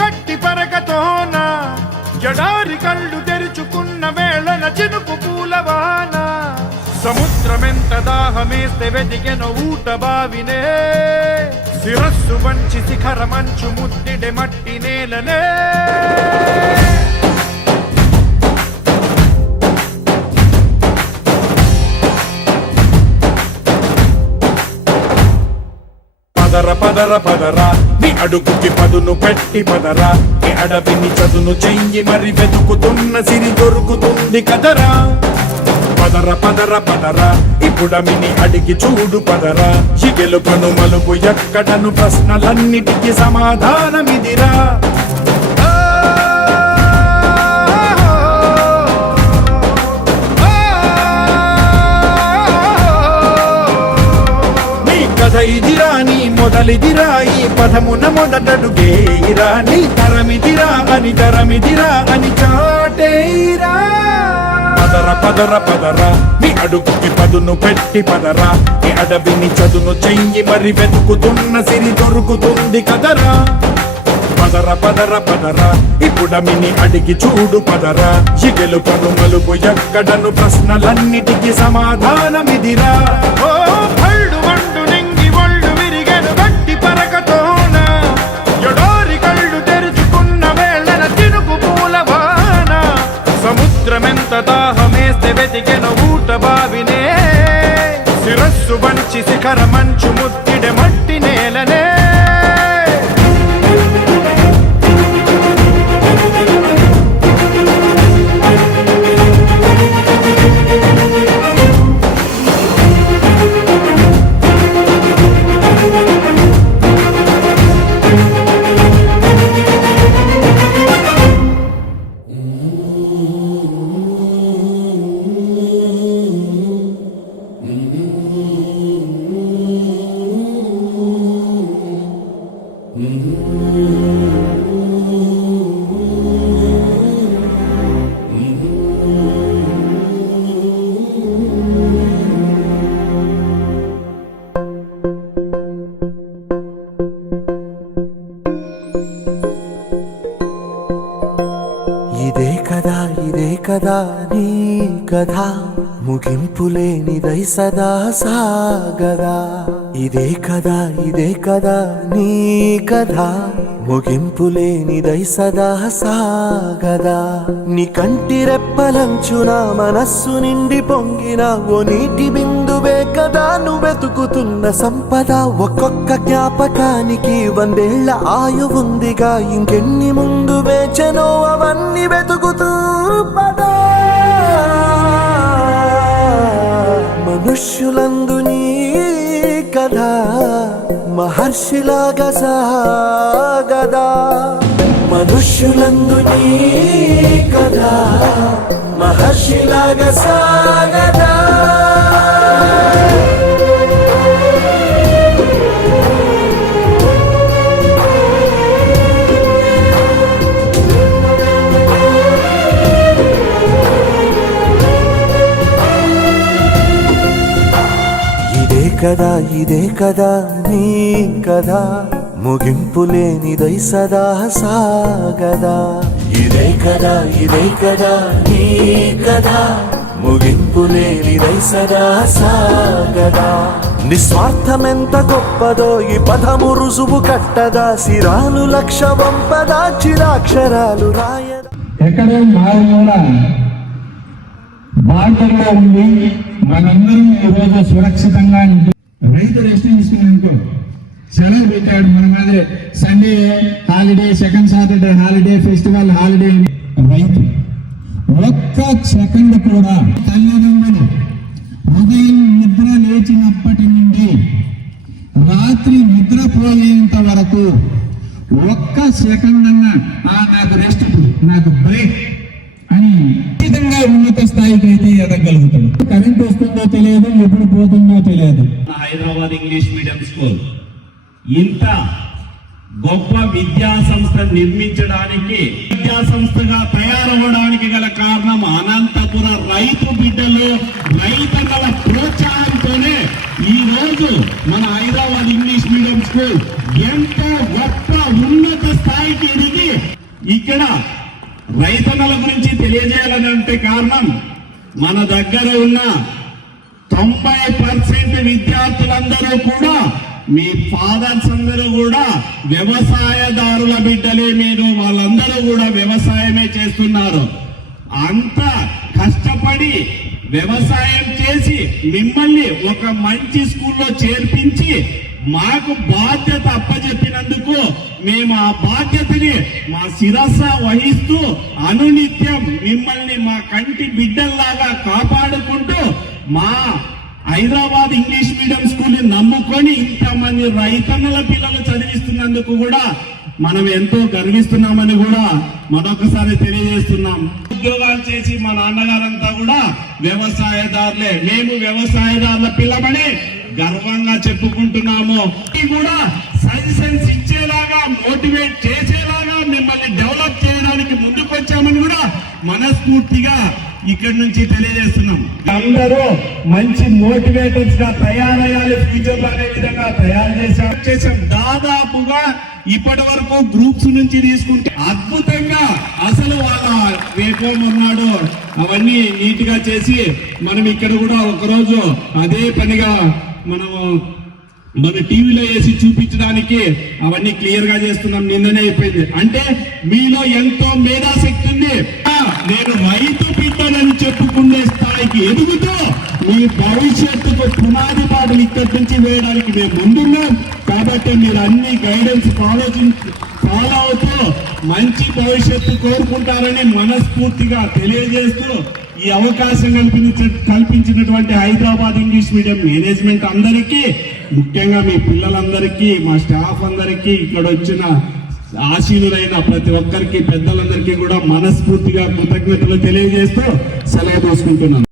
గట్టి పరకతోన జడారి కళ్ళు తెరుచుకున్న వేళన చినుకు పూలవాన సముద్రమెంత దాహమేస్తే వెతికెను ఊట బావినే శిరస్సు వంచి శిఖర మంచు ముద్దిడే మట్టి నేలనే పదర పదర పదరా నీ అడుగుకి పదును పెట్టి పదరా ఈ అడవిని చదును చెయ్యి మరి వెతుకుతున్న సిరి దొరుకుతుంది కదరా పదర పదర పదరా ఇప్పుడమిని అడిగి చూడు పదరా ఈ గెలుపను మలుపు ఎక్కడను ప్రశ్నలన్నిటికీ సమాధానమిదిరా ఇదిరా నీ మొదలిదిరా ఈ పదమున మొదటడుగేయిరా నీ తరమిదిరా అని చాటేరా పదర పదర పదరా నీ అడుగుకి పదును పెట్టి పదరా ఈ అడవిని చదును చెయ్యి మరి వెతుకుతున్న సిరి దొరుకుతుంది కదరా పదర పదర పదరా ఇప్పుడమిని అడిగి చూడు పదరా ఈ గెలుపను మలుపు ఎక్కడను ప్రశ్నలన్నిటికీ సమాధానమిదిరా ఓ భళ్ళు వండు నింగి ఒళ్ళు విరిగెను గట్టి పరకతోన జడారి కళ్ళు తెరుచుకున్న వేళన చినుకు పూలవాన సముద్రమెంత దాహమేస్తే వెతికెను ఊట బావినే శిరస్సు వంచి శిఖర మంచు ముద్దిడే మట్టి నేలనే ఇదే కదా నీ కథ ముగింపులేనిదై సదా సాగదా ఇదే కదా నీ కథ ముగింపులేనిదై సదా సాగదా నీ కంటి రెప్పలంచున మనస్సు నిండి పొంగిన ఓ నీటి బిందువే కదా నువ్వెతుకుతున్న సంపద ఒక్కొక్క జ్ఞాపకానికి 100 ఏళ్ల ఆయువుందిగా ఇంకెన్ని ముందు వేచనో అవన్నీ వెతుకుతూ పదా మనుష్యులందు నీ కథ మహర్షిలాగా సాగదా మనుష్యులందు నీ కథ మహర్షిలాగా సాగదా ఇదే కదా నీ కథ ముగింపులేనిదై సదా సాగదా ఇదే కదా నీ కథ ముగింపులేనిదై సదా సాగదా నిస్వార్థమెంత గొప్పదో ఈ పదము రుజువు కట్టదా సిరాలు లక్ష వంపదా చిరాక్షరాలు రాయదా ఎక్కడో మారుమూల బార్డర్లో ఉంది మనందరం ఈరోజు సురక్షితంగా రైతు రెస్ట్ తీసుకున్నానుకో సెలవు పెట్టాడు మన మాదిరి Sunday holiday second Saturday holiday festival holiday అని రైతు ఒక్క సెకండ్ కూడా తల్లిదండ్రులు ఉదయం నిద్ర లేచినప్పటి నుండి రాత్రి నిద్రపోయేంత వరకు ఒక్క సెకండ్ అన్నా నాకు రెస్ట్ నాకు బ్రేక్ అని ఖచ్చితంగా ఉన్నత స్థాయికి అయితే ఎదగలుగుతాడు. కరెంట్ వస్తుందో తెలియదు, ఎప్పుడు పోతుందో తెలియదు. హైదరాబాద్ ఇంగ్లీష్ మీడియం స్కూల్ ఇంత గొప్ప విద్యా సంస్థ నిర్మించడానికి, విద్యా సంస్థగా తయారవడానికి గల కారణం అనంతపుర రైతు బిడ్డలు, రైతన్నల ప్రోత్సాహంతోనే ఈ రోజు మన హైదరాబాద్ ఇంగ్లీష్ మీడియం స్కూల్ ఎంతో గొప్ప ఉన్నత స్థాయికి ఎదిగి ఇక్కడ రైతన్నల గురించి తెలియజేయాలని అంటే కారణం మన దగ్గర ఉన్న 90% విద్యార్థులందరూ కూడా మీ ఫాదర్స్ అందరూ కూడా వ్యవసాయదారుల బిడ్డలే. మీరు వాళ్ళందరూ కూడా వ్యవసాయమే చేస్తున్నారు. అంత కష్టపడి వ్యవసాయం చేసి మిమ్మల్ని ఒక మంచి స్కూల్లో చేర్పించి మాకు బాధ్యత అప్పచెప్పినందుకు మేము ఆ బాధ్యతని మా శిరస్స వహిస్తూ అనునిత్యం మిమ్మల్ని మా కంటి బిడ్డల్లాగా కాపాడుకుంటూ మా హైదరాబాద్ ఇంగ్లీష్ మీడియం స్కూల్ ని నమ్ముకొని ఇంతమంది రైతన్నల పిల్లలు చదివిస్తున్నందుకు కూడా మనం ఎంతో గర్విస్తున్నామని కూడా మరొకసారి తెలియజేస్తున్నాం. ఉద్యోగాలు చేసి మా నాన్నగారంతా కూడా వ్యవసాయదారులే. మేము వ్యవసాయదారుల పిల్లమని గర్వంగా చెప్పుకుంటున్నాము. ఇది కూడా సజెషన్స్ ఇచ్చేలాగా మోటివేట్ చేసేలాగా మిమ్మల్ని డెవలప్ చేయడానికి ముందుకు వచ్చామని కూడా మనస్ఫూర్తిగా ఇక్కడి నుంచి తెలియజేస్తున్నాం. అందరూ మంచి మోటివేటర్స్ గా తయారయ్యాలి, ఫ్యూచర్ లో అనే విధంగా తయారు చేశాం. దాదాపుగా ఇప్పటి వరకు గ్రూప్స్ నుంచి తీసుకుంటే అద్భుతంగా అసలు వాళ్ళ రేపో ఉన్నాడు అవన్నీ నీట్ గా చేసి మనం ఇక్కడ కూడా ఒకరోజు అదే పనిగా మన టీవీలో వేసి చూపించడానికి అవన్నీ క్లియర్ గా చేస్తున్నాం. నిన్ననే అయిపోయింది. అంటే మీలో ఎంతో మేధాశక్తి ఉంది. నేను రైతు బిడ్డనని చెప్పుకునే స్థాయికి ఎదుగుతూ మీ భవిష్యత్తుకు పునాది పాటలు ఇక్కడి నుంచి వేయడానికి మేము ముందున్నాం. కాబట్టి మీరు అన్ని గైడెన్స్ ఫాలో అవుతూ మంచి భవిష్యత్తు కోరుకుంటారని మనస్ఫూర్తిగా తెలియజేస్తూ ఈ అవకాశం కల్పించినటువంటి హైదరాబాద్ ఇంగ్లీష్ మీడియం మేనేజ్మెంట్ అందరికీ, ముఖ్యంగా మీ పిల్లలందరికీ, మా స్టాఫ్ అందరికీ, ఇక్కడ వచ్చిన ఆశీనులైన ప్రతి ఒక్కరికి, పెద్దలందరికీ కూడా మనస్ఫూర్తిగా కృతజ్ఞతలు తెలియజేస్తూ సెలవు తీసుకుంటున్నాను.